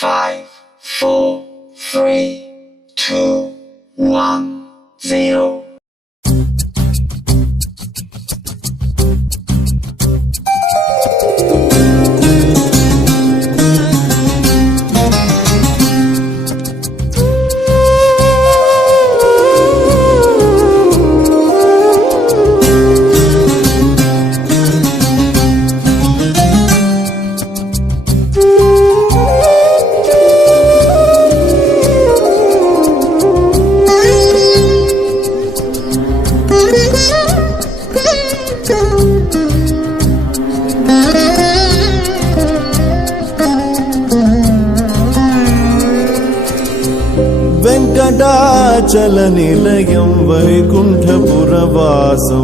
five, four, three, two, one, zero. అచల నిలయం వైకుంఠపురవాసం.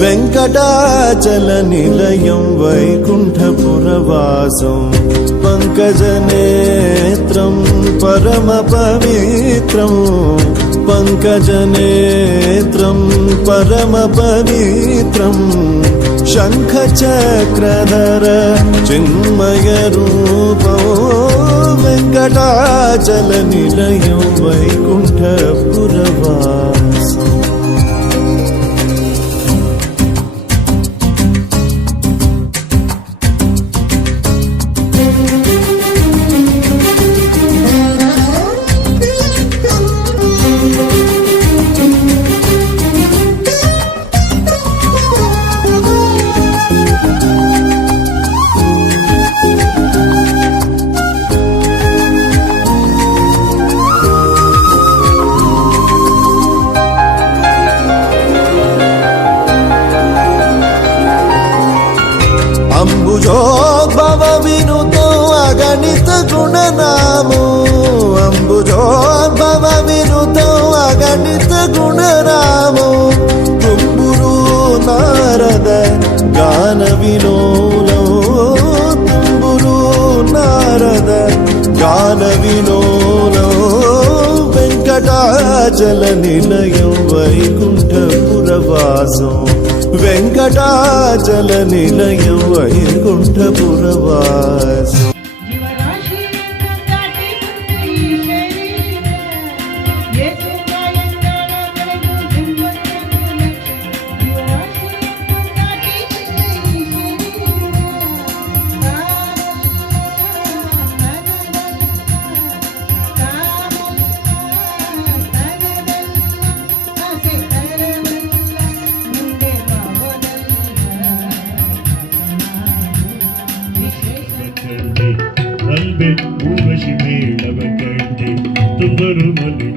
వెంకటాచల నిలయం వైకుంఠపురవాసం. పంకజనేత్రం పరమ పవిత్రం. పంకజనేత్రం పరమ పవిత్రం. శంఖచక్రధర చిన్మయ రూపో. వెంకటాచల నిలయం వైకుంఠపురవా. అంబుజోద్భవ వినుతో అగణిత గుణనాము అంబుజోద్భవ వినుతో అగణిత గుణరామో తుంబురు నారద గాన వినోలో తుంబురు నారద గాన వినో వెంకటాచల నిలయం వైకుంఠపురవాసం వెంకటాచల నిలయం వైకుంఠపురవాసం கண்டு ஊர்வசி மேளவ கண்டு தும்பரு மலி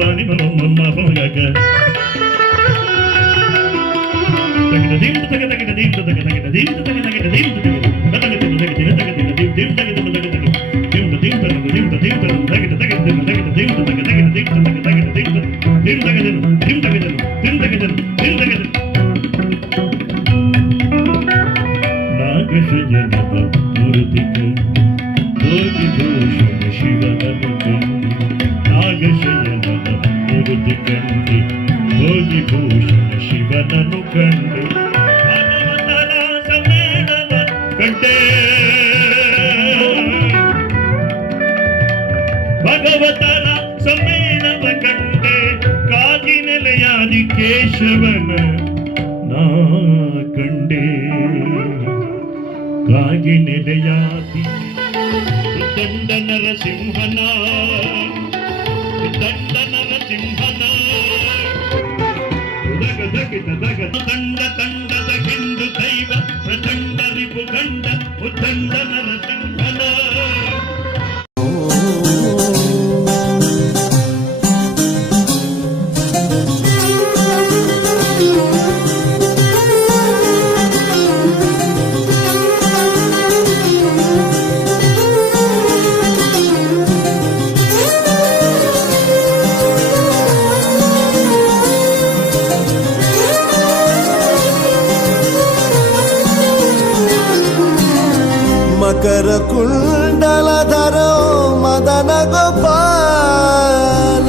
pani mama mama mama gaga tagada dim tagada tagada dim tagada tagada dim tagada tagada dim tagada tagada dim tagada tagada dim dim tagada tagada dim dim tagada dim tagada dim tagada tagada dim tagada tagada dim tagada tagada dim tagada tagada dim tagada tagada dim tagada కంటే ಭಗವತನ ಸಮ್ಮೇಳನ ಕಂಡೆ ಕಾಗಿ ನೆಲೆಯಾದಿ ಕೇಶವನ ನಾ ಕಂಡೆ. ಕಾಗಿ ನೆಲೆಯಾದಿ ದಂಡ ನರಸಿಂಹನ ದಂಡ ನರಸಿಂಹನ ದಂಡ ಪ್ರಚಂಡ ఉత్కంఠ ఉత్కంఠ నరసింహనా మకరకుండలధరో మదన గోపాల.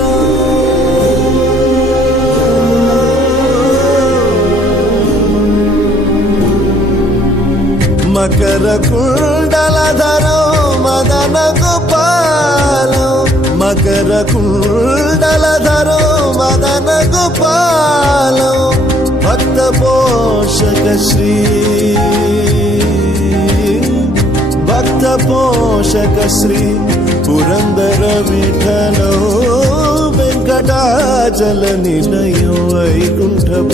మకరకుండలధరో మదన గోపాల. మకరకుండలధరో మదన గోపాల. భక్త పోషక శ్రీ. భక్త పోషక శ్రీ పురందర విఠలో వెంకటాచల నిలయం వైకుంఠపురవాసం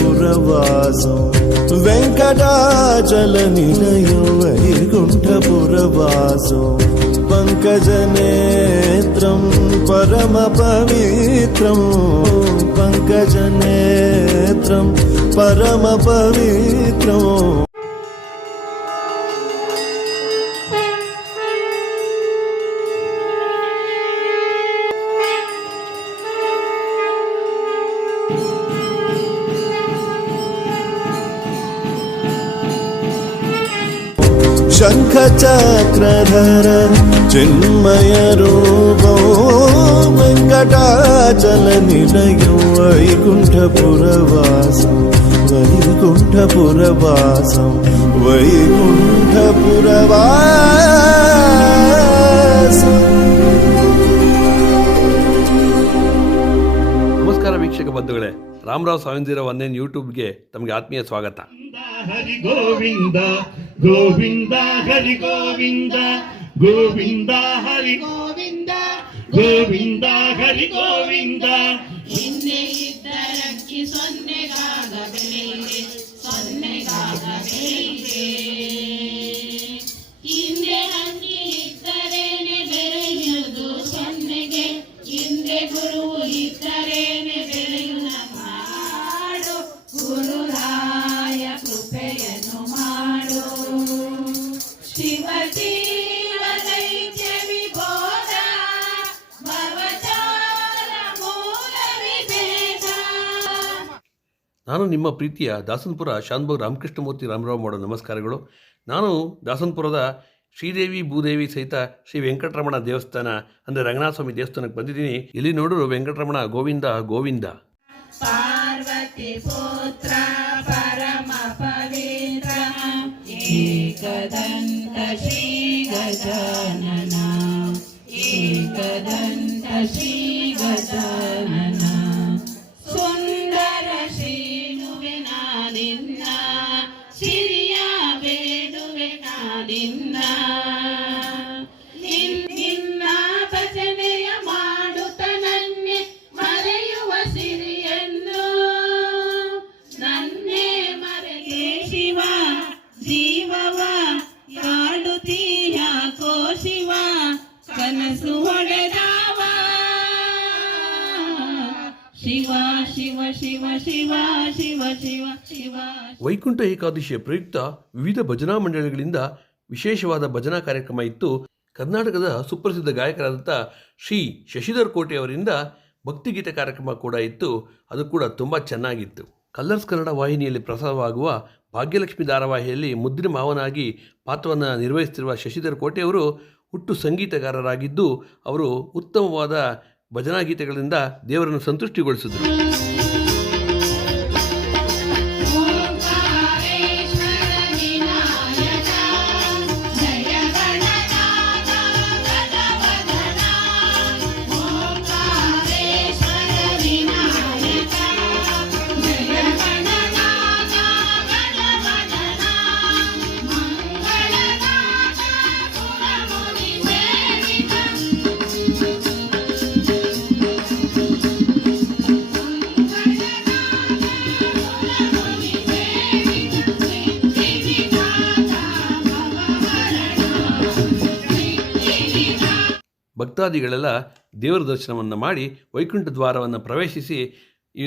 వెంకటాచల నిలయం వైకుంఠపురవాసం పంకజనేత్రం పరమ పవిత్రం పంకజనేత్రం పరమ పవిత్రం శంఖ చక్రధర చిన్మయ రూపో వెంకటాచల నిలయం వైకుంఠపురవాసం వైకుంఠపురవాసం వైకుంఠపురవాసం ರಾಮರಾವ್ ಸೆವೆನ್ ಒಂದೇನ್ ಯೂಟ್ಯೂಬ್ಗೆ ತಮಗೆ ಆತ್ಮೀಯ ಸ್ವಾಗತ. ಹರಿ ಗೋವಿಂದ ಗೋವಿಂದ, ಹರಿ ಗೋವಿಂದ ಗೋವಿಂದ, ಹರಿ ಗೋವಿಂದ ಗೋವಿಂದ, ಹರಿ ಗೋವಿಂದ. ಹಿಂದೆ ಇದ್ದರಕ್ಕಿ ಸೊನ್ನೆಗಾಗ ಬೆಳೆಯಿದೆ ನಾನು ನಿಮ್ಮ ಪ್ರೀತಿಯ ದಾಸನಪುರ ಶಾನ್ಭೋಗ್ ರಾಮಕೃಷ್ಣಮೂರ್ತಿ ರಾಮರಾವ್ ಮಾಡೋ ನಮಸ್ಕಾರಗಳು. ನಾನು ದಾಸನಪುರದ ಶ್ರೀದೇವಿ ಭೂದೇವಿ ಸಹಿತ ಶ್ರೀ ವೆಂಕಟರಮಣ ದೇವಸ್ಥಾನ, ಅಂದರೆ ರಂಗನಾಥ ಸ್ವಾಮಿ ದೇವಸ್ಥಾನಕ್ಕೆ ಬಂದಿದ್ದೀನಿ. ಇಲ್ಲಿ ನೋಡಿದ್ರು ವೆಂಕಟರಮಣ ಗೋವಿಂದ ಗೋವಿಂದ. ಶ್ರೀ ವೈಕುಂಠ ಏಕಾದಶಿಯ ಪ್ರಯುಕ್ತ ವಿವಿಧ ಭಜನಾ ಮಂಡಳಿಗಳಿಂದ ವಿಶೇಷವಾದ ಭಜನಾ ಕಾರ್ಯಕ್ರಮ ಇತ್ತು. ಕರ್ನಾಟಕದ ಸುಪ್ರಸಿದ್ಧ ಗಾಯಕರಾದಂಥ ಶ್ರೀ ಶಶಿಧರ್ ಕೋಟೆ ಅವರಿಂದ ಭಕ್ತಿಗೀತೆ ಕಾರ್ಯಕ್ರಮ ಕೂಡ ಇತ್ತು. ಅದು ಕೂಡ ತುಂಬ ಚೆನ್ನಾಗಿತ್ತು. ಕಲ್ಲರ್ಸ್ ಕನ್ನಡ ವಾಹಿನಿಯಲ್ಲಿ ಪ್ರಸಾರವಾಗುವ ಭಾಗ್ಯಲಕ್ಷ್ಮಿ ಧಾರಾವಾಹಿಯಲ್ಲಿ ಮುದ್ರಿ ಮಾವನಾಗಿ ಪಾತ್ರವನ್ನು ನಿರ್ವಹಿಸುತ್ತಿರುವ ಶಶಿಧರ್ ಕೋಟೆ ಅವರು ಹುಟ್ಟು ಸಂಗೀತಗಾರರಾಗಿದ್ದು, ಅವರು ಉತ್ತಮವಾದ ಭಜನಾ ಗೀತೆಗಳಿಂದ ದೇವರನ್ನು ಸಂತುಷ್ಟಿಗೊಳಿಸಿದರು. ಭಕ್ತಾದಿಗಳೆಲ್ಲ ದೇವರ ದರ್ಶನವನ್ನು ಮಾಡಿ ವೈಕುಂಠ ದ್ವಾರವನ್ನು ಪ್ರವೇಶಿಸಿ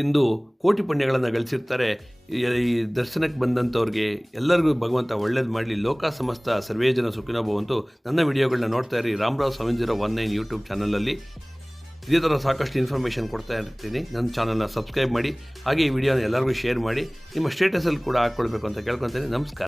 ಇಂದು ಕೋಟಿ ಪುಣ್ಯಗಳನ್ನು ಗಳಿಸಿರ್ತಾರೆ. ಈ ದರ್ಶನಕ್ಕೆ ಬಂದಂಥವ್ರಿಗೆ ಎಲ್ಲರಿಗೂ ಭಗವಂತ ಒಳ್ಳೇದು ಮಾಡಲಿ. ಲೋಕ ಸಮಸ್ತ ಸರ್ವೇ ಜನ ಸುಖಿನ ನನ್ನ ವಿಡಿಯೋಗಳನ್ನ ನೋಡ್ತಾ ಇರಿ. Ramarao seven zero one nine YouTube ಚಾನಲಲ್ಲಿ ಇದೇ ಥರ ಸಾಕಷ್ಟು ಇನ್ಫಾರ್ಮೇಷನ್ ಕೊಡ್ತಾ ಇರ್ತೀನಿ. ನನ್ನ ಚಾನಲ್ನ ಸಬ್ಸ್ಕ್ರೈಬ್ ಮಾಡಿ. ಹಾಗೆ ಈ ವಿಡಿಯೋನ ಎಲ್ಲರಿಗೂ ಶೇರ್ ಮಾಡಿ. ನಿಮ್ಮ ಸ್ಟೇಟಸಲ್ಲಿ ಕೂಡ ಹಾಕ್ಕೊಳ್ಬೇಕು ಅಂತ ಕೇಳ್ಕೊತೀನಿ ನಮಸ್ಕಾರ.